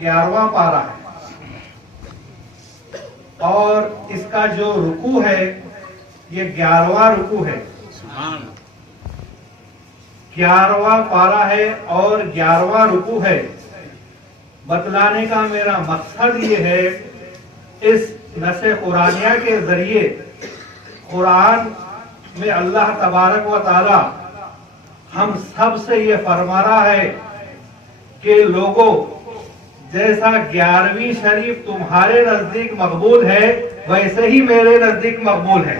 11واں پارہ ہے اور اس کا جو رکوع ہے یہ 11واں رکوع ہے. 11واں پارہ ہے اور 11واں رکوع ہے. بتلانے کا میرا مقصد یہ ہے اس نص قرآنیہ کے ذریعے قرآن میں اللہ تبارک و تعالی ہم سب سے یہ فرما رہا ہے کہ لوگوں جیسا 11ویں شریف تمہارے نزدیک مقبول ہے ویسے ہی میرے نزدیک مقبول ہے.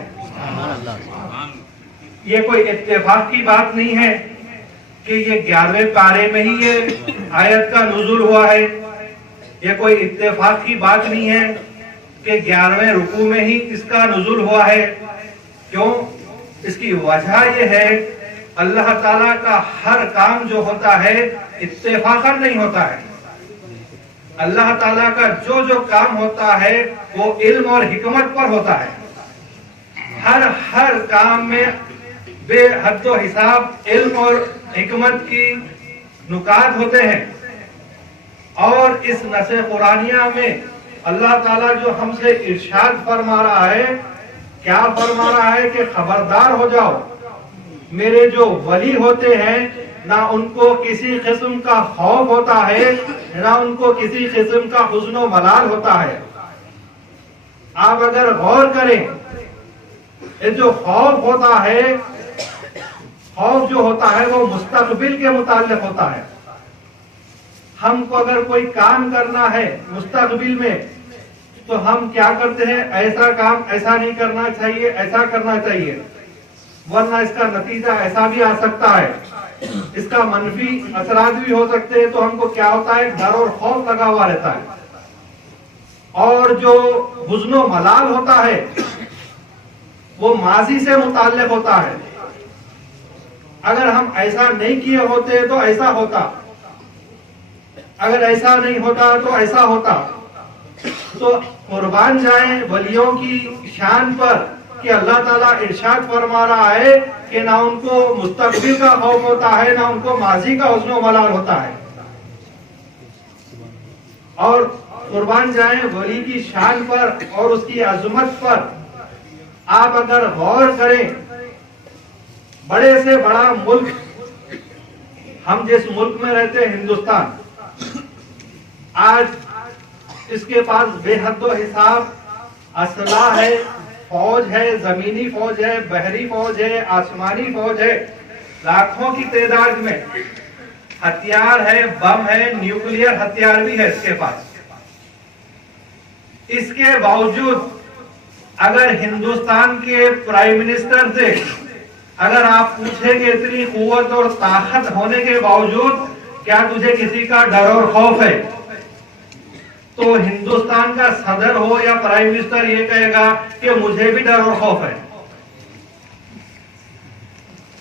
یہ کوئی اتفاق کی بات نہیں ہے کہ یہ 11ویں پارے میں ہی یہ آیت کا نزول ہوا ہے. یہ کوئی اتفاق کی بات نہیں ہے کہ 11ویں رکوع میں ہی اس کا نزول ہوا ہے. کیوں؟ اس کی وجہ یہ ہے اللہ تعالیٰ کا ہر کام جو ہوتا ہے اتفاقاً نہیں ہوتا ہے. اللہ تعالیٰ کا جو کام ہوتا ہے وہ علم اور حکمت پر ہوتا ہے. ہر کام میں بے حد و حساب علم اور حکمت کی نکات ہوتے ہیں. اور اس نص قرآنیہ میں اللہ تعالیٰ جو ہم سے ارشاد فرما رہا ہے، کیا فرما رہا ہے کہ خبردار ہو جاؤ، میرے جو ولی ہوتے ہیں نہ ان کو کسی قسم کا خوف ہوتا ہے نہ ان کو کسی قسم کا حزن و ملال ہوتا ہے. آپ اگر غور کریں یہ جو خوف ہوتا ہے، خوف جو ہوتا ہے وہ مستقبل کے متعلق ہوتا ہے. ہم کو اگر کوئی کام کرنا ہے مستقبل میں تو ہم کیا کرتے ہیں؟ ایسا کام ایسا نہیں کرنا چاہیے، ایسا کرنا چاہیے، ورنہ اس کا نتیجہ ایسا بھی آ سکتا ہے، اس کا منفی اثرات بھی ہو سکتے ہیں. تو ہم کو کیا ہوتا ہے؟ ڈر اور خوف لگا ہوا رہتا ہے. اور جو حزن و ملال ہوتا ہے وہ ماضی سے متعلق ہوتا ہے. اگر ہم ایسا نہیں کیے ہوتے تو ایسا ہوتا، اگر ایسا نہیں ہوتا تو ایسا ہوتا. تو قربان جائیں ولیوں کی شان پر کہ اللہ تعالیٰ ارشاد فرما رہا ہے کہ نہ ان کو مستقبل کا خوف ہوتا ہے نہ ان کو ماضی کا حزن و ملال ہوتا ہے. اور قربان جائیں ولی کی شان پر اور اس کی عظمت پر آپ اگر غور کریں، بڑے سے بڑا ملک ہم جس ملک میں رہتے ہیں ہندوستان، آج اس کے پاس بے حد و حساب اسلحہ ہے، فوج ہے، زمینی فوج ہے، بحری فوج ہے، آسمانی فوج ہے، لاکھوں کی تعداد میں ہتھیار ہے، بم ہے، نیوکلیئر ہتھیار بھی ہے اس کے پاس. اس کے باوجود اگر ہندوستان کے پرائم منسٹر سے اگر آپ پوچھیں کہ اتنی قوت اور طاقت ہونے کے باوجود کیا تجھے کسی کا ڈر اور خوف ہے، تو ہندوستان کا صدر ہو یا پرائم منسٹر یہ کہے گا کہ مجھے بھی ڈر اور خوف ہے.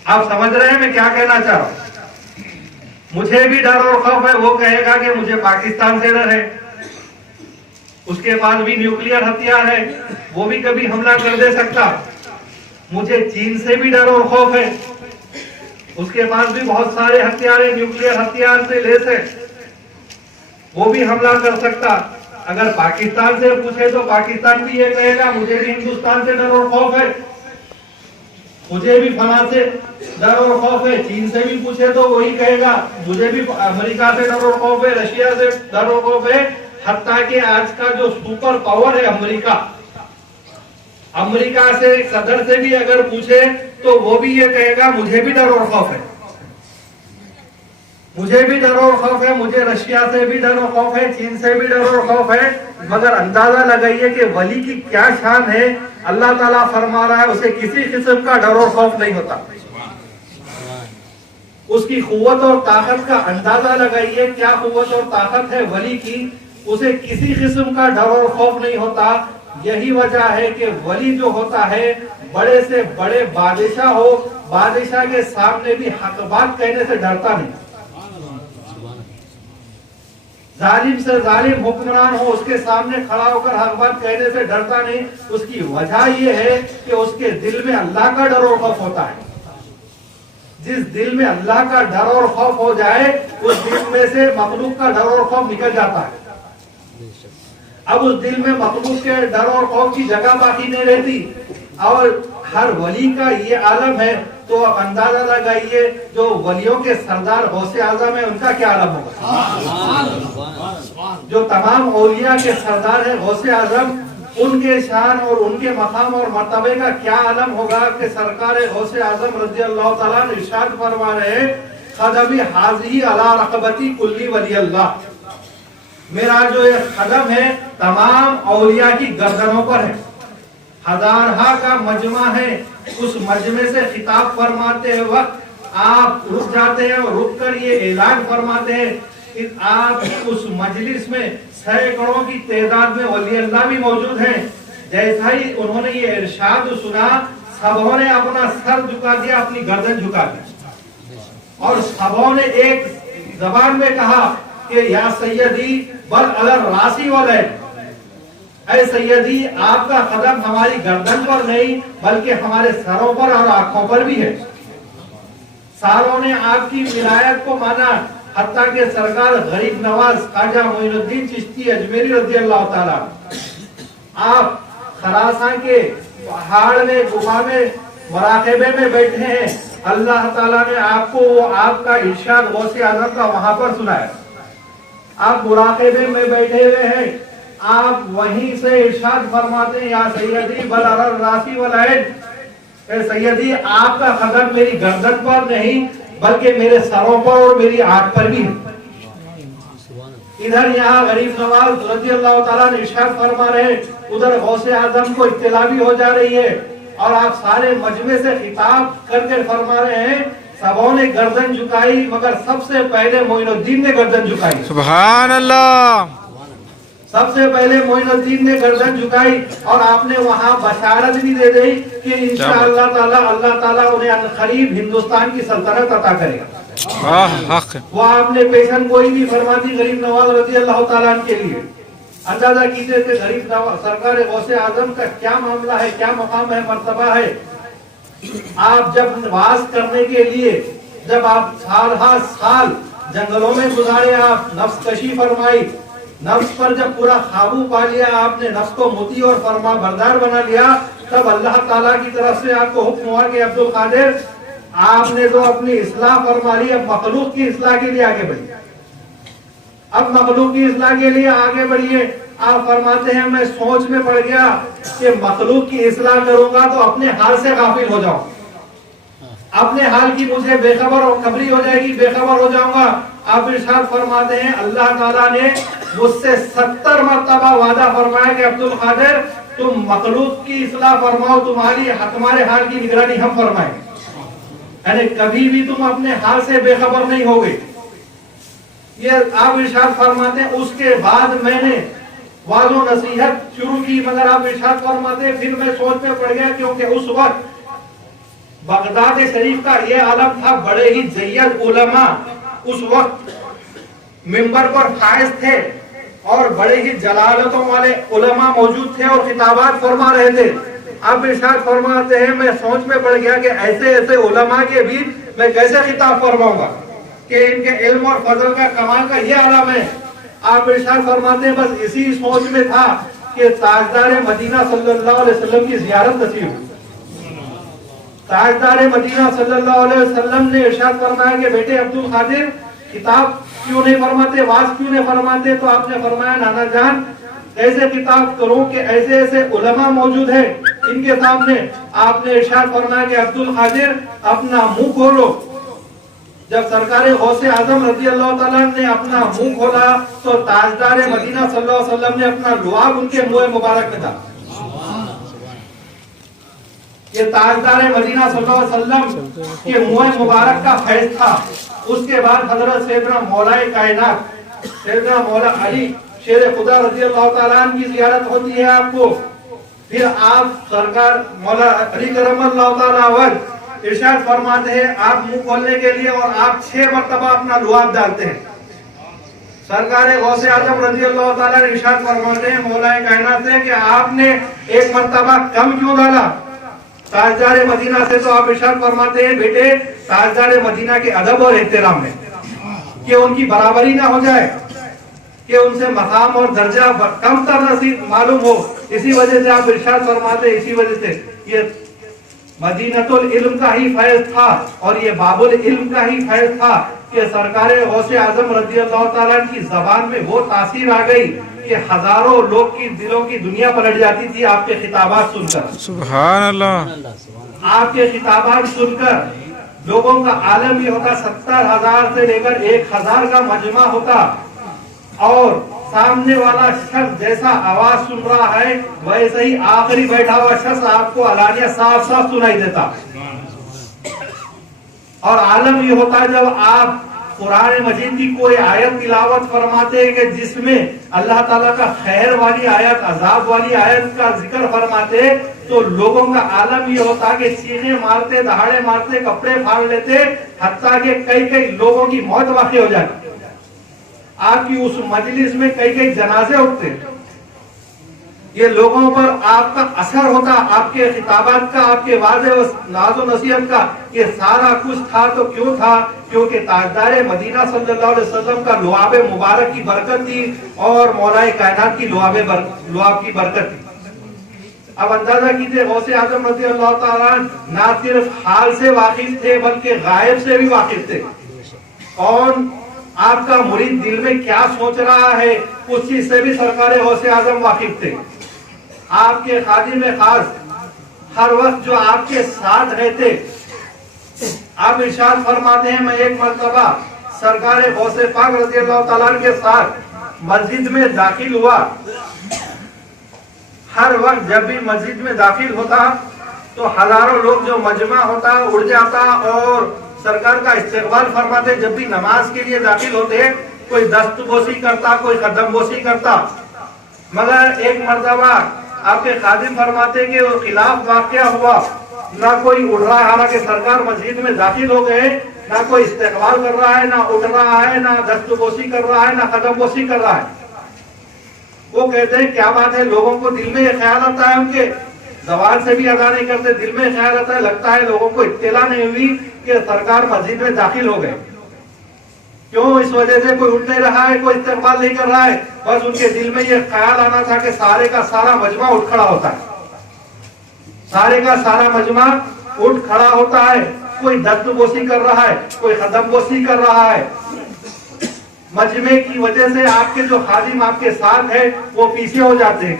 آپ سمجھ رہے ہیں میں کیا کہنا چاہ رہا ہوں؟ مجھے بھی ڈر اور خوف ہے. وہ کہے گا کہ مجھے پاکستان سے ڈر ہے، اس کے پاس بھی نیوکلیئر ہتھیار ہے، وہ بھی کبھی حملہ کر دے سکتا. مجھے چین سے بھی ڈر اور خوف ہے، اس کے پاس بھی بہت سارے ہتھیار ہیں، نیوکلیئر ہتھیار سے لیس ہے، وہ بھی حملہ کر سکتا. اگر پاکستان سے پوچھے تو پاکستان بھی یہ کہے گا مجھے بھی ہندوستان سے ڈر اور خوف ہے، مجھے بھی فلاں سے ڈر اور خوف ہے. چین سے بھی پوچھے تو وہی کہے گا مجھے بھی امریکہ سے ڈر اور خوف ہے، رشیا سے ڈر اور خوف ہے. حتیٰ کہ آج کا جو سپر پاور ہے امریکہ سے صدر سے بھی اگر پوچھے تو وہ بھی یہ کہے گا مجھے بھی ڈر اور خوف ہے، مجھے بھی ڈر اور خوف ہے، مجھے رشیا سے بھی ڈر اور خوف ہے، چین سے بھی ڈر اور خوف ہے. مگر اندازہ لگائیے کہ ولی کی کیا شان ہے. اللہ تعالیٰ فرما رہا ہے اسے کسی قسم کا ڈر اور خوف نہیں ہوتا. اس کی قوت اور طاقت کا اندازہ لگائیے، کیا قوت اور طاقت ہے ولی کی، اسے کسی قسم کا ڈر اور خوف نہیں ہوتا. یہی وجہ ہے کہ ولی جو ہوتا ہے بڑے سے بڑے بادشاہ ہو، بادشاہ کے سامنے بھی حق بات کہنے سے ڈرتا نہیں. ظالم سے ظالم حکمران ہو، اس کے سامنے کھڑا ہو کر حق بات کہنے سے ڈرتا نہیں. اس کی وجہ یہ ہے کہ اس کے دل میں اللہ کا ڈر اور خوف ہوتا ہے. جس دل میں اللہ کا ڈر اور خوف ہو جائے اس دل میں سے مخلوق کا ڈر اور خوف نکل جاتا ہے. اب اس دل میں مخلوق کے ڈر اور خوف کی جگہ باقی نہیں رہتی، اور ہر ولی کا یہ عالم ہے، تو اب اندازہ لگائیے جو ولیوں کے سردار غوث اعظم ہے ان کا کیا عالم ہوگا، جو تمام اولیاء کے سردار ہے غوث اعظم، ان کے شان اور ان کے مقام اور مرتبے کا کیا عالم ہوگا کہ سرکار غوث اعظم رضی اللہ تعالیٰ عنہ ارشاد فرما رہے ہیں قدمی حاضی علی رقبتی کلی ولی اللہ، میرا جو یہ قدم ہے تمام اولیاء کی گردنوں پر ہے، ہزارہا کا مجمع ہے، اس مجمع سے خطاب فرماتے وقت آپ رک جاتے ہیں اور رک کر یہ اعلان فرماتے ہیں کہ آپ کی اس مجلس میں سینکڑوں کی تعداد میں ولی اللہ بھی موجود ہیں، جیسا ہی انہوں نے یہ ارشاد سنا سبوں نے اپنا سر جھکا دیا، اپنی گردن جھکا دی، اور سبوں نے ایک زبان میں کہا کہ یا سیدی بل الر راسی والد، اے سیدی آپ کا قدم ہماری گردن پر نہیں بلکہ ہمارے سروں پر اور آنکھوں پر بھی ہے۔ ساروں نے آپ کی ولایت کو مانا، حتیٰ کہ سرکار غریب نواز خواجہ معین الدین چشتی اجمیری رضی اللہ تعالیٰ، آپ خراسان کے پہاڑ میں گفا میں مراقبے میں بیٹھے ہیں، اللہ تعالیٰ نے آپ کو آپ کا ارشاد غوث اعظم کا وہاں پر سنایا، آپ مراقبے میں بیٹھے ہوئے ہیں، آپ وہیں سے ارشاد فرماتے ہیں یا سیدی بل الر راسی والعین، اے سیدی آپ کا قدم میری گردن پر نہیں بلکہ میرے سروں پر اور میری آنکھ پر بھی ہے۔ ادھر یہاں غریب نواز رضی اللہ تعالیٰ نے ارشاد فرما رہے ہیں، ادھر غوث اعظم کو اطلاع بھی ہو جا رہی ہے، اور آپ سارے مجمع سے خطاب کر کے فرما رہے ہیں سبوں نے گردن جھکائی مگر سب سے پہلے معین الدین نے گردن جھکائی، سبحان اللہ، سب سے پہلے معین الدین نے گردن جھکائی، اور آپ نے وہاں بشارت بھی دے دی کہ انشاءاللہ تعالی اللہ تعالیٰ انہیں عنقریب ہندوستان کی سلطنت عطا کرے گا۔ وہ آپ نے پیشن گوئی بھی فرما دی غریب نواز رضی اللہ تعالیٰ عنہ کے لیے۔ اندازہ کیجئے کہ غریب نواز سرکار غوث اعظم کا کیا معاملہ ہے، کیا مقام ہے، مرتبہ ہے۔ آپ جب واز کرنے کے لیے جب آپ سال ہا سال جنگلوں میں گزارے، آپ نفس کشی فرمائی، نفس پر جب پورا قابو پا لیا، آپ نے نفس کو مطیع اور فرما بردار بنا لیا، تب اللہ تعالیٰ کی طرف سے آپ کو حکم ہوا کہ عبد القادر آپ نے تو اپنی اصلاح فرما لی، اب مخلوق کی اصلاح کے لیے آگے بڑھیے، اب مخلوق کی اصلاح کے لیے آگے بڑھیے۔ آپ فرماتے ہیں میں سوچ میں پڑ گیا کہ مخلوق کی اصلاح کروں گا تو اپنے حال سے غافل ہو جاؤں، اپنے حال کی مجھے بے خبر اور خبری ہو جائے گی، بے خبر ہو جاؤں گا۔ آپ ارشاد فرماتے ہیں اللہ تعالیٰ نے مجھ سے 70 مرتبہ وعدہ فرمایا کہ عبد القادر تم مخلوق کی اصلاح فرماؤ، تمہارے حال کی نگرانی ہم فرمائیں، یعنی کبھی بھی تم اپنے حال سے بے خبر نہیں ہوگے۔ یہ آپ ارشاد فرماتے ہیں اس کے بعد میں نے واض و نصیحت شروع کی، مگر آپ ارشاد فرماتے ہیں پھر میں سوچ میں پڑ گیا کیونکہ اس وقت بغداد شریف کا یہ عالم تھا، بڑے ہی جید علماء اس وقت منبر پر فائز تھے اور بڑے ہی جلالتوں والے علماء موجود تھے اور خطابات فرما رہے تھے۔ آپ ارشاد فرماتے ہیں میں سوچ میں پڑ گیا کہ ایسے ایسے علماء کے بیچ میں کیسے خطاب فرماؤں گا کہ ان کے علم اور فضل کا کمال کا یہ عالم ہے۔ آپ ارشاد فرماتے ہیں بس اسی سوچ میں تھا کہ تاجدار مدینہ صلی اللہ علیہ وسلم کی زیارت نصیب ہوئی۔ تاجدار مدینہ صلی اللہ علیہ وسلم نے ارشاد فرمایا کہ بیٹے عبد القادر خطاب کیوں نہیں فرماتے، واز کیوں نہیں فرماتے؟ تو آپ نے فرمایا نانا جان ایسے خطاب کروں کہ ایسے ایسے علماء موجود ہیں ان کے سامنے۔ آپ نے ارشاد فرمایا کہ عبد القادر اپنا منہ کھولو۔ جب سرکار غوث اعظم رضی اللہ تعالیٰ نے اپنا منہ کھولا تو تاجدار مدینہ صلی اللہ علیہ وسلم نے اپنا لعاب ان کے منہ مبارک میں ڈالا۔ یہ تاجدار مدینہ صلی اللہ علیہ وسلم کے منہ مبارک کا فیض تھا۔ اس کے بعد حضرت سیدنا مولا کائنات سیدنا مولا علی شیر خدا رضی اللہ تعالیٰ عنہ کی زیارت ہوتی ہے آپ کو۔ پھر آپ سرکار مولا علی کرم اللہ تعالیٰ عنہ ارشاد فرماتے ہیں آپ منہ کھولنے کے لیے اور آپ 6 مرتبہ اپنا لعاب ڈالتے ہیں۔ سرکار غوث اعظم رضی اللہ تعالیٰ ارشاد فرماتے ہیں مولا کائنات سے کہ آپ نے 1 مرتبہ کم کیوں ڈالا؟ تاجدار مدینہ سے تو آپ ارشاد فرماتے ہیں بیٹے تاجدار مدینہ کے ادب اور احترام میں کہ ان کی برابری نہ ہو جائے۔ کہ ان سے مقام اور درجہ کم تر نصیب معلوم ہو. اسی وجہ سے آپ ارشاد فرماتے ہیں، اسی وجہ سے یہ مدینۃ العلم کا ہی فیض تھا اور یہ باب العلم کا ہی فیض تھا کہ سرکار غوث اعظم رضی اللہ تعالیٰ کی زبان میں وہ تاثیر آ گئی کہ ہزاروں لوگ کی دلوں کی دنیا پلٹ جاتی تھی آپ کے خطابات سن کر. سبحان اللہ. آپ کے خطابات سن کر لوگوں کا عالم یہ ہوتا 70,000 سے لے کر 1,000 کا مجمع ہوتا اور سامنے والا شخص جیسا آواز سن رہا ہے ویسے ہی آخری بیٹھا ہوا شخص آپ کو علانیہ صاف صاف سنائی دیتا. اور عالم یہ ہوتا جب آپ قرآن مجید کی کوئی آیت تلاوت فرماتے کہ جس میں اللہ تعالیٰ کا خیر والی آیت عذاب والی آیت کا ذکر فرماتے تو لوگوں کا عالم یہ ہوتا کہ چیخیں مارتے دہاڑے مارتے کپڑے پھاڑ لیتے حتیٰ کہ کئی لوگوں کی موت واقع ہو جاتی. آپ کی اس مجلس میں کئی جنازے اٹھتے. یہ لوگوں پر آپ کا اثر ہوتا، آپ کے خطابات کا، آپ کے واضح ناز و نصیحت کا. یہ سارا کچھ تھا تو کیوں تھا؟ کیونکہ تاجدار مدینہ صلی اللہ علیہ وسلم کا لعاب مبارک کی برکت تھی اور مولا کائنات کی لعاب کی برکت تھی. اب اندازہ کیجئے غوث اعظم رضی اللہ تعالیٰ نہ صرف حال سے واقف تھے بلکہ غائب سے بھی واقف تھے. کون آپ کا مرید دل میں کیا سوچ رہا ہے اس چیز سے بھی سرکار غوث اعظم واقف تھے. آپ کے خادم خاص ہر وقت جو آپ کے ساتھ رہتے. آپ ارشاد فرماتے ہیں میں ایک مرتبہ سرکار غوث پاک رضی اللہ تعالیٰ کے ساتھ مسجد میں داخل ہوا. ہر وقت جب بھی مسجد میں داخل ہوتا تو ہزاروں لوگ جو مجمع ہوتا اڑ جاتا اور سرکار کا استقبال فرماتے. جب بھی نماز کے لیے داخل ہوتے کوئی دست بوسی کرتا کوئی قدم بوسی کرتا. مگر ایک مرتبہ آپ کے خادم فرماتے کہ وہ خلاف واقعہ ہوا. نہ کوئی اڑ رہا ہے، حالانکہ سرکار مسجد میں داخل ہو گئے، نہ کوئی استقبال کر رہا ہے، نہ اٹھ رہا ہے، نہ دست بوسی کر رہا ہے، نہ قدم بوسی کر رہا ہے. وہ کہتے ہیں کیا بات ہے؟ لوگوں کو دل میں یہ خیال آتا ہے، ان کے زبان سے بھی ادا نہیں کرتے، دل میں خیال آتا ہے، لگتا ہے لوگوں کو اطلاع نہیں ہوئی کہ سرکار مسجد میں داخل ہو گئے. کیوں؟ اس وجہ سے کوئی اٹھ نہیں رہا ہے، کوئی استقبال نہیں کر رہا ہے. بس ان کے دل میں یہ خیال آنا تھا کہ سارے کا سارا مجمع اٹھ کھڑا ہوتا ہے، سارے کا سارا مجمع اٹھ کھڑا ہوتا ہے. کوئی دست بوسی کر رہا ہے، کوئی قدم بوسی کر رہا ہے. مجمع کی وجہ سے آپ کے جو خادم آپ کے ساتھ ہے وہ پیچھے ہو جاتے ہیں.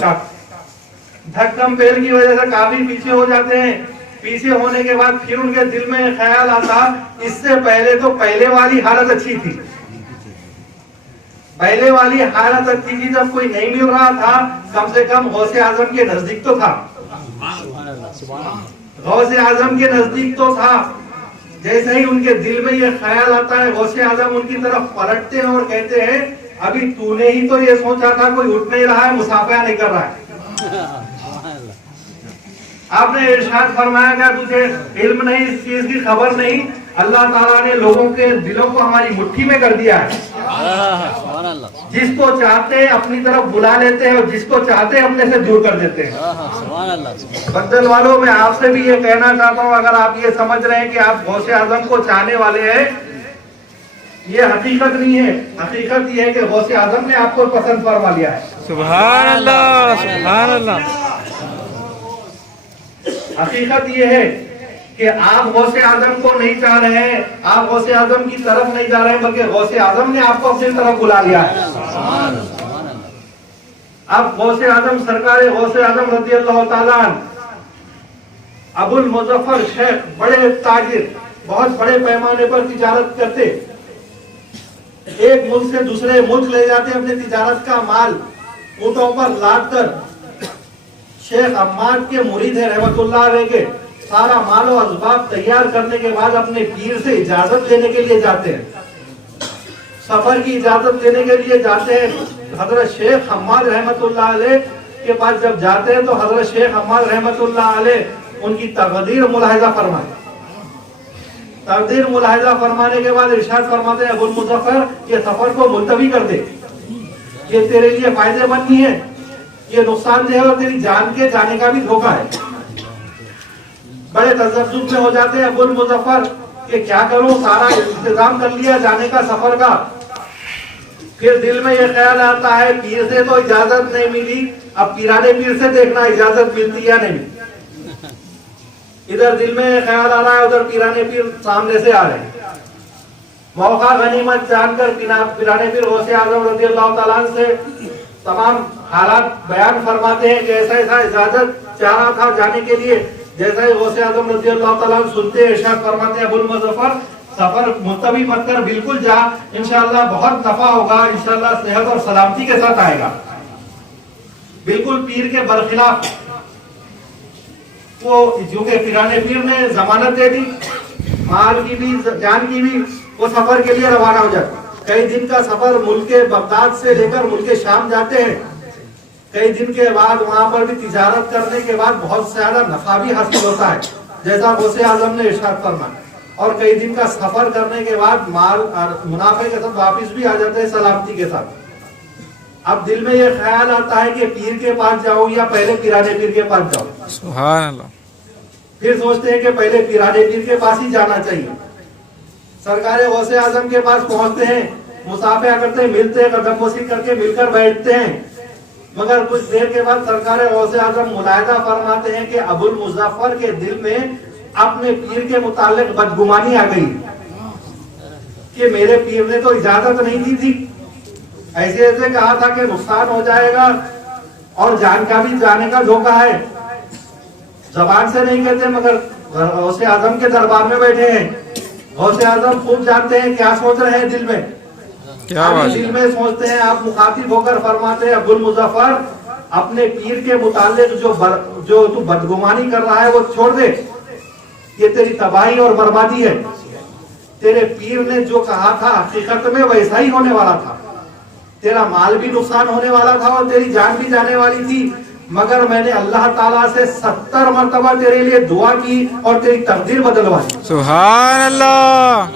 دھکم پیل کی وجہ سے کافی پیچھے ہو جاتے ہیں. پیچھے ہونے کے بعد پھر ان کے دل میں خیال آتا اس سے پہلے تو پہلے والی حالت اچھی تھی. پہلے والی حالت اچھی تھی جب کوئی نہیں مل رہا تھا، کم سے کم غوث اعظم کے نزدیک تو تھا. غوث اعظم کے نزدیک تو تھا. جیسے ہی ان کے دل میں یہ خیال آتا ہے غوث اعظم ان کی طرف پلٹتے ہیں اور کہتے ہیں ابھی تو نے ہی تو یہ سوچا تھا کوئی اٹھ نہیں رہا ہے، مصافحہ نہیں کر رہا ہے. آپ نے ارشاد فرمایا کہ تجھے علم نہیں، اس چیز کی خبر نہیں، اللہ تعالیٰ نے لوگوں کے دلوں کو ہماری مٹھی میں کر دیا ہے. جس کو چاہتے ہیں اپنی طرف بلا لیتے ہیں اور جس کو چاہتے ہیں اپنے سے دور کر دیتے ہیں. بدل والوں میں آپ سے بھی یہ کہنا چاہتا ہوں، اگر آپ یہ سمجھ رہے ہیں کہ آپ غوث اعظم کو چاہنے والے ہیں، یہ حقیقت نہیں ہے. حقیقت یہ ہے کہ غوث اعظم نے آپ کو پسند فرما لیا ہے. سبحان اللہ، سبحان اللہ. حقیقت یہ ہے کہ آپ غوث اعظم کو نہیں چاہ رہے ہیں، آپ غوث اعظم کی طرف نہیں جا رہے ہیں، بلکہ غوث اعظم نے آپ کو اپنی طرف بلا لیا ہے. اب غوث اعظم سرکار غوث اعظم رضی اللہ تعالیٰ ابو المظفر شیخ بڑے تاجر، بہت بڑے پیمانے پر تجارت کرتے. ایک ملک سے دوسرے ملک لے جاتے اپنے تجارت کا مال اونٹوں پر لاد کر. شیخ عماد کے مرید ہیں رحمت اللہ علیہ کے. سارا مال و اسباب تیار کرنے کے بعد اپنے پیر سے اجازت لینے کے لیے جاتے ہیں، سفر کی اجازت لینے کے لیے جاتے ہیں. حضرت شیخ عماد رحمت اللہ علیہ کے پاس جب جاتے ہیں تو حضرت شیخ عماد رحمت اللہ علیہ ان کی تقدیر ملاحظہ فرمائے. تقدیر ملاحظہ فرمانے کے بعد ارشاد فرماتے ہیں ابو المظفر یہ سفر کو ملتوی کر دے، یہ تیرے لیے فائدے مند نہیں ہے، یہ نقصان دہ اور تیری جان کے جانے کا بھی دھوکہ ہے. بڑے تذبذب میں ہو جاتے ہیں ابو المظفر کہ کیا کروں، سارا انتظام کر لیا جانے کا سفر کا، پھر دل میں یہ خیال آتا ہے پیر سے تو اجازت نہیں ملی، اب پیرانے پیر سے دیکھنا اجازت ملتی یا نہیں۔ ادھر دل میں خیال آ رہا ہے، ادھر پیرانے پیر سامنے سے آ رہے ہیں۔ موقع غنیمت جان کر پیرانے پیر غوث اعظم رضی اللہ تعالیٰ عنہ سے تمام حالات بیان فرماتے ہیں کہ ایسا ایسا اجازت چاہ رہا تھا جانے کے لیے۔ جیسا ہی غوث اعظم رضی اللہ تعالیٰ عنہ سنتے ہیں، ارشاد فرماتے ہیں ابو المظفر سفر ملتوی مت کر بالکل جا، انشاءاللہ بہت نفع ہوگا، انشاءاللہ صحت اور سلامتی کے ساتھ آئے گا۔ بالکل پیر کے برخلاف وہ، جو کہ پیرانے پیر نے ضمانت دے دی، مال کی بھی جان کی بھی، وہ سفر کے لیے روانہ ہو جاتے۔ کئی دن کا سفر ملک بغداد سے لے کر ملک شام جاتے ہیں۔ کئی دن کے بعد وہاں پر بھی تجارت کرنے کے بعد بہت زیادہ نفع بھی حاصل ہوتا ہے، جیسا غوث اعظم نے ارشاد فرمایا۔ اور کئی دن کا سفر کرنے کے بعد مال اور منافع کے ساتھ واپس بھی آ جاتے ہیں سلامتی کے ساتھ۔ اب دل میں یہ خیال آتا ہے کہ پیر کے پاس جاؤں یا پہلے پیرانے پیر کے پاس جاؤں۔ سبحان اللہ۔ پھر سوچتے ہیں کہ پہلے پیرانے پیر کے پاس ہی جانا چاہیے۔ سرکار غوث اعظم کے پاس پہنچتے ہیں، مصافحہ کرتے ہیں، ملتے ہیں، قدم بوسی کر کے مل کر بیٹھتے ہیں۔ مگر کچھ دیر کے بعد سرکار غوث اعظم ملاحظہ فرماتے ہیں کہ ابو المظفر کے دل میں اپنے پیر کے متعلق بدگمانی آ گئی کہ میرے پیر نے تو اجازت نہیں دی تھی، ایسے ایسے کہا تھا کہ نقصان ہو جائے گا اور جان کا بھی جانے کا دھوکہ ہے۔ زبان سے نہیں کہتے مگر غوث اعظم کے دربار میں بیٹھے ہیں۔ غوث اعظم خوب جانتے ہیں کیا سوچ رہے ہیں دل میں۔ کیا بات ہے؟ دل میں سوچتے ہیں، آپ مخاطب ہو کر فرماتے ہیں ابو المظفر اپنے پیر کے متعلق جو تو بدگمانی کر رہا ہے وہ چھوڑ دے، یہ تیری تباہی اور بربادی ہے۔ تیرے پیر نے جو کہا تھا حقیقت میں ویسا ہی ہونے والا تھا، تیرا مال بھی نقصان ہونے والا تھا اور تیری جان بھی جانے والی تھی، مگر میں نے اللہ تعالیٰ سے 70 مرتبہ تیرے لیے دعا کی اور تیری تقدیر بدلوائی۔ سبحان اللہ۔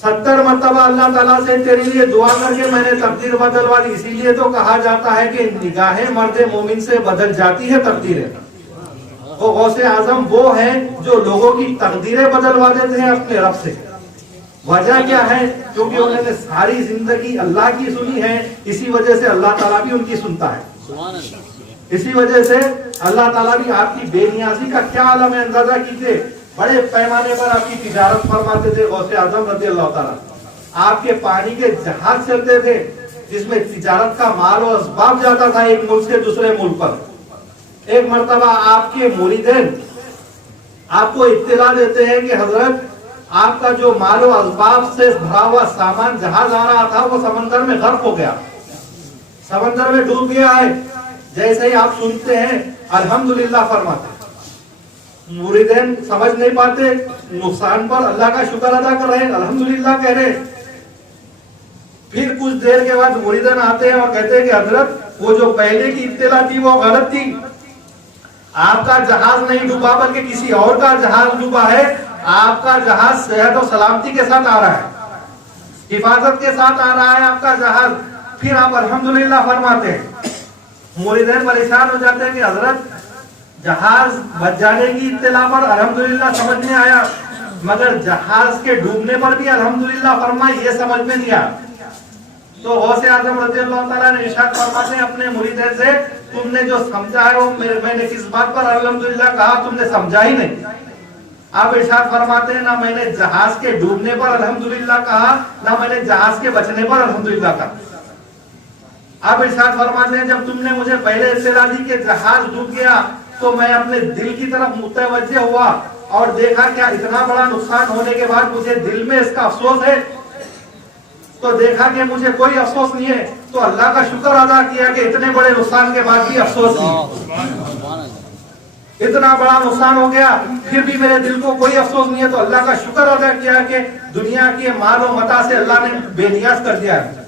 70 مرتبہ اللہ تعالیٰ سے تیرے لیے دعا کر کے میں نے تقدیر بدلوا دی۔ اسی لیے تو کہا جاتا ہے کہ نگاہیں مرد مومن سے بدل جاتی ہے تقدیریں۔ وہ غوث اعظم وہ ہیں جو لوگوں کی تقدیریں بدلوا دیتے ہیں اپنے رب سے۔ وجہ کیا ہے؟ کیونکہ انہوں نے ساری زندگی اللہ کی سنی ہے، اسی وجہ سے اللہ تعالیٰ بھی ان کی سنتا ہے۔ اسی وجہ سے اللہ تعالیٰ بھی آپ کی بے نیازی کا کیا عالم ہے اندازہ کیجیے۔ بڑے پیمانے پر آپ کی تجارت فرماتے تھے غوث اعظم رضی اللہ تعالیٰ۔ آپ کے پانی کے جہاز چلتے تھے جس میں تجارت کا مال و اسباب جاتا تھا ایک ملک سے دوسرے ملک پر۔ ایک مرتبہ آپ کے مریدین آپ کو اطلاع دیتے ہیں کہ حضرت آپ کا جو مال و اسباب سے بھرا ہوا سامان جہاز آ رہا تھا وہ سمندر میں غرق ہو گیا، سمندر میں ڈوب گیا ہے۔ جیسے ہی آپ سنتے ہیں الحمدللہ فرماتے ہیں، مریدین سمجھ نہیں پاتے، نقصان پر اللہ کا شکر ادا کر رہے ہیں، الحمدللہ کہہ رہے ہیں۔ پھر کچھ دیر کے بعد مریدین آتے ہیں اور کہتے ہیں کہ حضرت وہ جو پہلے کی اطلاع تھی وہ غلط تھی، آپ کا جہاز نہیں ڈوبا بلکہ کسی اور کا جہاز ڈوبا ہے، آپ کا جہاز صحت و سلامتی کے ساتھ آ رہا ہے، حفاظت کے ساتھ آ رہا ہے آپ کا جہاز۔ پھر آپ الحمدللہ فرماتے ہیں۔ مریدین پریشان ہو جاتے ہیں کہ حضرت جہاز بچ جانے کی اطلاع پر الحمدللہ سمجھ میں آیا، مگر جہاز کے ڈوبنے پر بھی الحمدللہ فرمائے یہ سمجھ میں نہیں آیا۔ تو غوث اعظم رضی اللہ تعالیٰ نے ارشاد فرماتے ہیں اپنے مریدین سے، تم نے جو سمجھا ہے وہ میں نے کس بات پر الحمدللہ کہا، تم نے سمجھا ہی نہیں۔ آپ ارشاد فرماتے ہیں نہ میں نے جہاز کے ڈوبنے پر الحمدللہ کہا، نہ میں نے جہاز کے بچنے پر الحمدللہ کہا۔ آپ ارشاد فرماتے ہیں جب تم نے مجھے پہلے اطلاع دی کہ جہاز ڈوب گیا تو میں اپنے دل کی طرف متوجہ ہوا اور دیکھا کیا اتنا بڑا نقصان ہونے کے بعد مجھے دل میں اس کا افسوس ہے، تو دیکھا کہ مجھے کوئی افسوس نہیں ہے، تو اللہ کا شکر ادا کیا کہ اتنے بڑے نقصان کے بعد بھی افسوس نہیں، اتنا بڑا نقصان ہو گیا پھر بھی میرے دل کو کوئی افسوس نہیں ہے، تو اللہ کا شکر ادا کیا کہ دنیا کے مال و متاع سے اللہ نے بے نیاز کر دیا ہے۔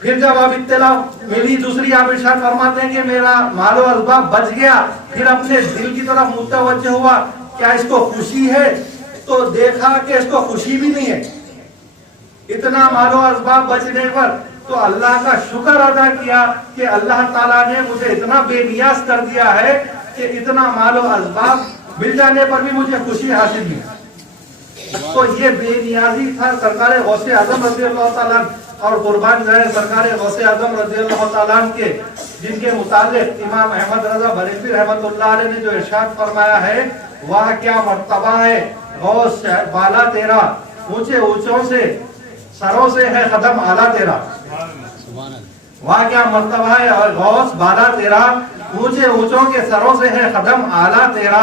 پھر جب اب اطلاع ملی دوسری، آپ ارشاد فرماتے ہیں کہ میرا مال و اسباب بچ گیا، پھر اپنے دل کی طرف متوجہ ہوا کیا اس کو خوشی ہے، تو دیکھا کہ اس کو خوشی بھی نہیں ہے، اتنا مال و اسباب بچنے پر۔ تو اللہ کا شکر ادا کیا کہ اللہ تعالیٰ نے مجھے اتنا بے نیاز کر دیا ہے کہ اتنا مال و اسباب مل جانے پر بھی مجھے خوشی حاصل نہیں۔ تو یہ بے نیازی تھا سرکار غوث اعظم رضی اللہ تعالیٰ۔ اور قربان جائے سرکار غوث اعظم رضی اللہ تعالیٰ عنہ کے، جن کے متعلق امام احمد رضا بریلوی رحمۃ اللہ علیہ نے جو ارشاد فرمایا ہے، وہاں کیا مرتبہ ہے غوث بالا تیرا، اونچے اونچوں سے سروں سے ہے قدم اعلیٰ تیرا، وہاں کیا مرتبہ ہے غوث بالا تیرا، اونچے اونچوں کے سروں سے ہے قدم اعلیٰ تیرا،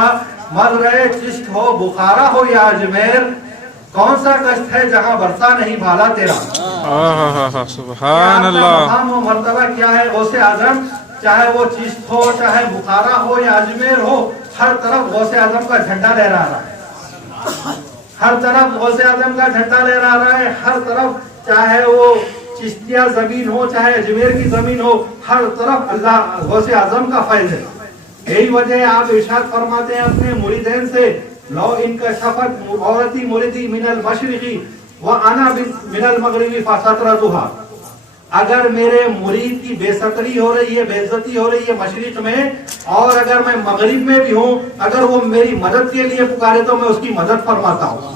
مزرعے چشت ہو بخارا ہو یا اجمیر، کون سا کشت ہے جہاں برسا نہیں بالا تیرا۔ سبحان اللہ۔ مقام و مرتبہ کیا ہے غوث اعظم، چاہے وہ چشت ہو، چاہے بخارا ہو یا اجمیر ہو، ہر طرف غوث اعظم کا جھنڈا لہرا رہا ہے، ہر طرف غوث اعظم کا جھنڈا لہرا رہا ہے، ہر طرف چاہے وہ چشتیہ زمین ہو چاہے اجمیر کی زمین ہو، ہر طرف اللہ غوث اعظم کا فیض ہے۔ یہی وجہ ہے آپ ارشاد فرماتے ہیں اپنے مریدین سے، لو ان کا شفت عورتی مریدی من المشرقی وانا من المغربی فسترتها، اگر میرے مرید کی بے ستری ہو رہی ہے، بے عزتی ہو رہی ہے مشرق میں، اور اگر میں مغرب میں بھی ہوں، اگر وہ میری مدد کے لیے پکارے تو میں اس کی مدد فرماتا ہوں،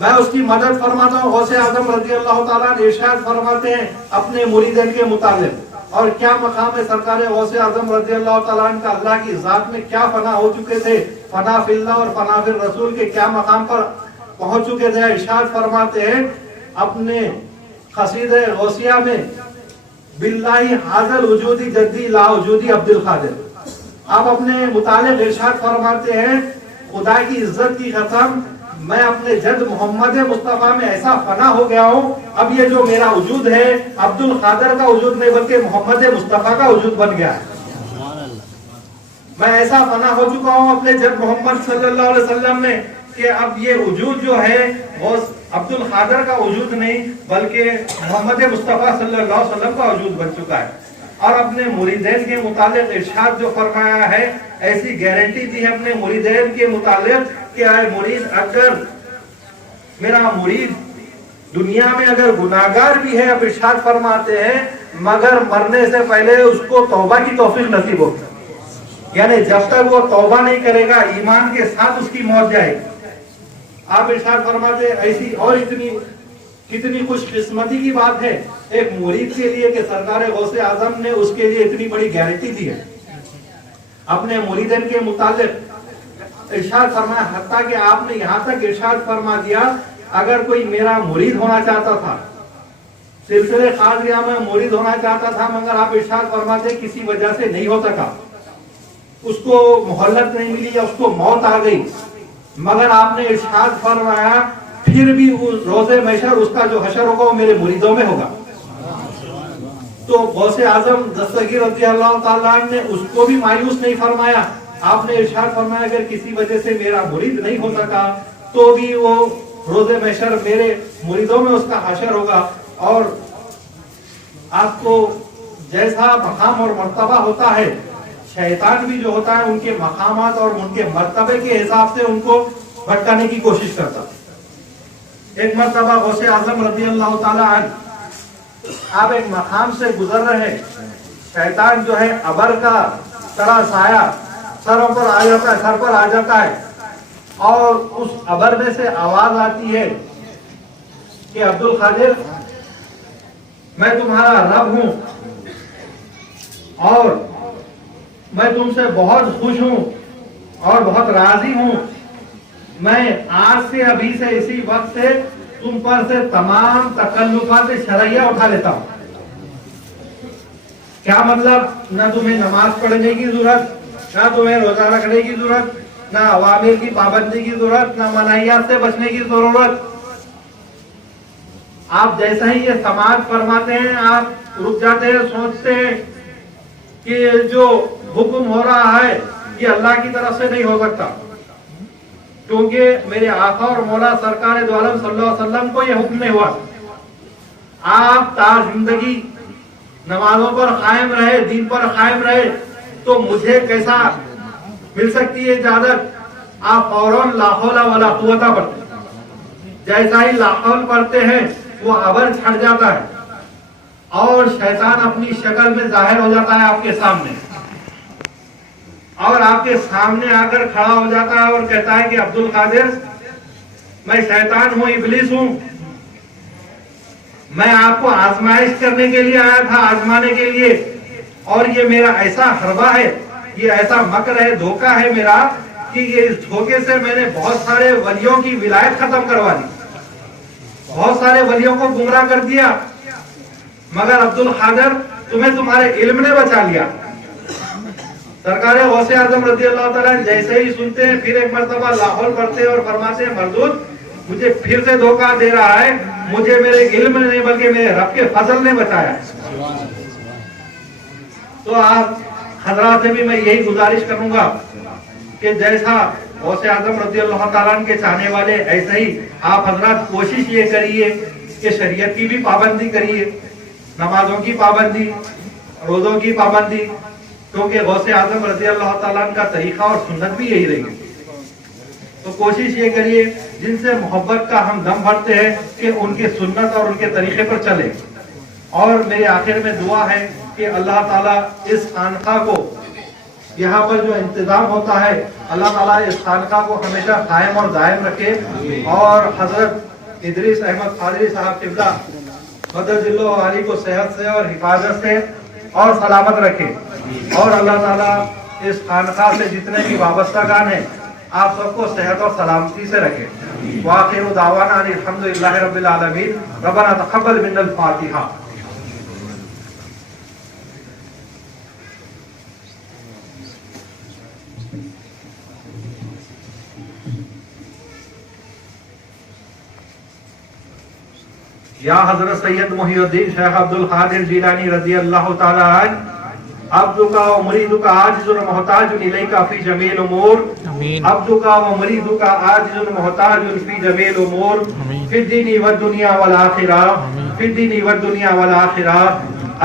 میں اس کی مدد فرماتا ہوں۔ غوث اعظم رضی اللہ تعالیٰ نے ارشاد فرماتے ہیں اپنے مریدین کے متعلق، اور کیا مقام ہے سرکار غوث اعظم رضی اللہ تعالیٰ عنہ کا، اللہ کی ذات میں کیا فنا ہو چکے تھے، فنا فی اللہ اور فنا فی الرسول کے کیا مقام پر پہنچ چکے تھے۔ ارشاد فرماتے ہیں اپنے قصیدہ غوثیہ میں، باللہ حاضر وجودی جدی لا وجودی عبد القادر، آپ اپنے متعلق ارشاد فرماتے ہیں خدا کی عزت کی قسم، میں اپنے جد محمد مصطفیٰ میں ایسا فنا ہو گیا ہوں، اب یہ جو میرا وجود ہے عبد القادر کا وجود نہیں بلکہ محمد مصطفیٰ کا وجود بن گیا ہے، میں ایسا فنا ہو چکا ہوں اپنے جد محمد صلی اللہ علیہ وسلم میں کہ اب یہ وجود جو ہے وہ عبد القادر کا وجود نہیں بلکہ محمد مصطفیٰ صلی اللہ علیہ وسلم کا وجود بن چکا ہے۔ اور اپنے مریدین کے متعلق ارشاد جو فرمایا ہے، ایسی گارنٹی دی ہے اپنے مریدین کے متعلق کہ اے مرید، اگر میرا مرید دنیا میں اگر گناہگار بھی ہے، اب ارشاد فرماتے ہیں مگر مرنے سے پہلے اس کو توبہ کی توفیق نصیب ہوگی، یعنی جب تک وہ توبہ نہیں کرے گا ایمان کے ساتھ اس کی موت جائے گی۔ آپ ارشاد فرماتے ایسی اور کتنی خوش قسمتی کی بات ہے ایک مرید کے لیے کہ سرکار غوث اعظم نے اس کے لیے اتنی بڑی گارنٹی دی ہے اپنے مریدین کے متعلق۔ ارشاد فرمایا حتیٰ کہ آپ نے یہاں تک ارشاد فرما دیا اگر کوئی میرا مرید ہونا چاہتا تھا، سلسلے قادریہ میں مرید ہونا چاہتا تھا، مگر آپ ارشاد فرماتے کسی وجہ سے نہیں ہو سکا، اس کو مہلت نہیں ملی یا اس کو موت آ گئی، مگر آپ نے ارشاد فرمایا پھر بھی اس روز محشر اس کا جو حشر ہوگا وہ میرے مریدوں میں ہوگا۔ تو غوث اعظم دستگیر رضی اللہ تعالیٰ عنہ نے اس کو بھی مایوس نہیں فرمایا، آپ نے ارشاد فرمایا اگر کسی وجہ سے میرا مرید نہیں ہو سکا تو بھی وہ روز محشر میرے مریدوں میں اس کا حشر ہوگا۔ اور آپ کو جیسا مقام اور مرتبہ ہوتا ہے، شیطان بھی جو ہوتا ہے ان کے مقامات اور ان کے مرتبے کے حساب سے ان کو بھٹکانے کی کوشش کرتا۔ ایک مرتبہ غوث اعظم رضی اللہ تعالیٰ عنہ آپ ایک مقام سے گزر رہے، شیطان جو ہے ابر کا طرح سایہ سروں پر آ جاتا ہے، سر پر آ جاتا ہے، اور اس ابر میں سے آواز آتی ہے کہ عبد القادر میں تمہارا رب ہوں اور میں تم سے بہت خوش ہوں اور بہت راضی ہوں، میں آج سے ابھی سے اسی وقت سے تم پر سے تمام تکلفات شرعیہ اٹھا لیتا ہوں۔ کیا مطلب؟ نہ تمہیں نماز پڑھنے کی ضرورت، نہ تمہیں روزہ رکھنے کی ضرورت، نہ اوامر کی پابندی کی ضرورت، نہ منہیات سے بچنے کی ضرورت۔ آپ جیسا ہی یہ سماعت فرماتے ہیں آپ رک جاتے ہیں، سوچتے ہیں کہ جو حکم ہو رہا ہے یہ اللہ کی طرف سے نہیں ہو سکتا، کیونکہ میرے آقا اور مولا سرکار دو عالم صلی اللہ علیہ وسلم کو یہ حکم نہیں ہوا۔ آپ تا زندگی نمازوں پر قائم رہے، دین پر قائم رہے، تو مجھے کیسا مل سکتی ہے اجازت؟ آپ فوراً لا حول ولا قوت پڑھتے، جیسا ہی لا حول پڑھتے ہیں وہ ابر چھٹ جاتا ہے اور شیطان اپنی شکل میں ظاہر ہو جاتا ہے آپ کے سامنے، اور آپ کے سامنے آ کر کھڑا ہو جاتا ہے اور کہتا ہے کہ عبد القادر میں شیطان ہوں، ابلیس ہوں، میں آپ کو آزمائش کرنے کے لیے آیا تھا, آزمانے کے لیے, اور یہ میرا ایسا حربہ ہے, یہ ایسا مکر ہے, دھوکہ ہے میرا, کہ یہ اس دھوکے سے میں نے بہت سارے ولیوں کی ولایت ختم کروا دی, بہت سارے ولیوں کو گمراہ کر دیا, مگر عبد القادر تمہیں تمہارے علم نے بچا لیا. سرکار غوث اعظم رضی اللہ تعالیٰ جیسے ہی سنتے ہیں پھر ایک مرتبہ لاہور پڑھتے ہیں اور فرماتے ہیں مردود مجھے پھر سے دھوکہ دے رہا ہے, مجھے میرے علم نے نہیں بلکہ میرے رب کے فضل نے بچایا. تو آپ حضرات سے بھی میں یہی گزارش کروں گا کہ جیسا غوث اعظم رضی اللہ تعالیٰ کے چاہنے والے ایسا ہی آپ حضرات کوشش یہ کریے کہ شریعت کی بھی پابندی کریے, نمازوں کی پابندی, روزوں کی پابندی, کیونکہ غوث اعظم رضی اللہ تعالیٰ کا طریقہ اور سنت بھی یہی رہی. تو کوشش یہ کریے جن سے محبت کا ہم دم بھرتے ہیں کہ ان کی سنت اور ان کے طریقے پر چلے. اور میرے آخر میں دعا ہے کہ اللہ تعالیٰ اس خانقاہ کو, یہاں پر جو انتظام ہوتا ہے, اللہ تعالیٰ اس خانقاہ کو ہمیشہ قائم اور دائم رکھے, اور حضرت ادریس احمد قادری صاحب قبلہ مدد اللہ علی کو صحت سے اور حفاظت سے اور سلامت رکھے, اور اللہ تعالیٰ اس خانقاہ سے جتنے بھی وابستگان ہیں آپ سب کو صحت اور سلامتی سے رکھے. وآخر دعوانا ان الحمدللہ رب العالمین. ربنا تقبل منا الفاتحہ. یا حضرت سید محی الدین شیخ عبد القادر جیلانی رضی اللہ تعالی عنہ, عبدک و مریدک عاجز محتاج الیک فی جمیع الامور, عبدک و مریدک عاجز محتاج فی جمیع الامور, فی الدین والدنیا والآخرہ, فی الدین والدنیا والآخرہ.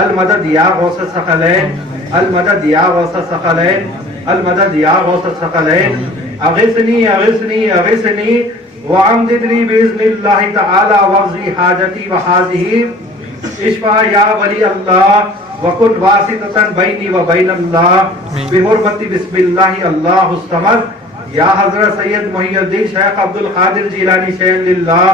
المدد یا غوث الثقلین, المدد یا غوث الثقلین, المدد یا غوث الثقلین. اغثنی اغثنی اغثنی وامدد لی باذن اللہ تعالی واقضی حاجتی وحاذہ. اشفع یا ولی اللہ وکن واسطۃ بینی و بین اللہ بحرمت بسم اللہ اللہ الصمد. یا حضرت سید محی الدین شیخ عبد القادر جیلانی شیخ للہ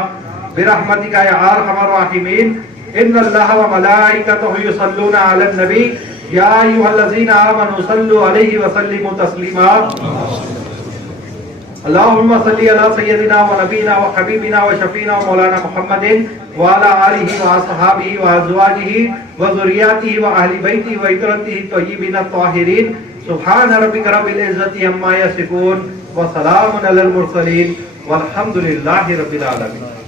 برحمتک یا ارحم الراحمین. ان اللہ وملائکتہ یصلون علی النبی یا ایھا الذین آمنوا صلوا علیہ وسلموا تسلیما. اللهم صل على سيدنا ونبينا وحبيبنا وشفينا ومولانا محمد وعلى آله وأصحابه وأزواجه وذرياته وأهل بيته وإترته الطيبين الطاهرين. سبحان ربك رب العزة عما يصفون وسلام على المرسلين والحمد لله رب العالمين.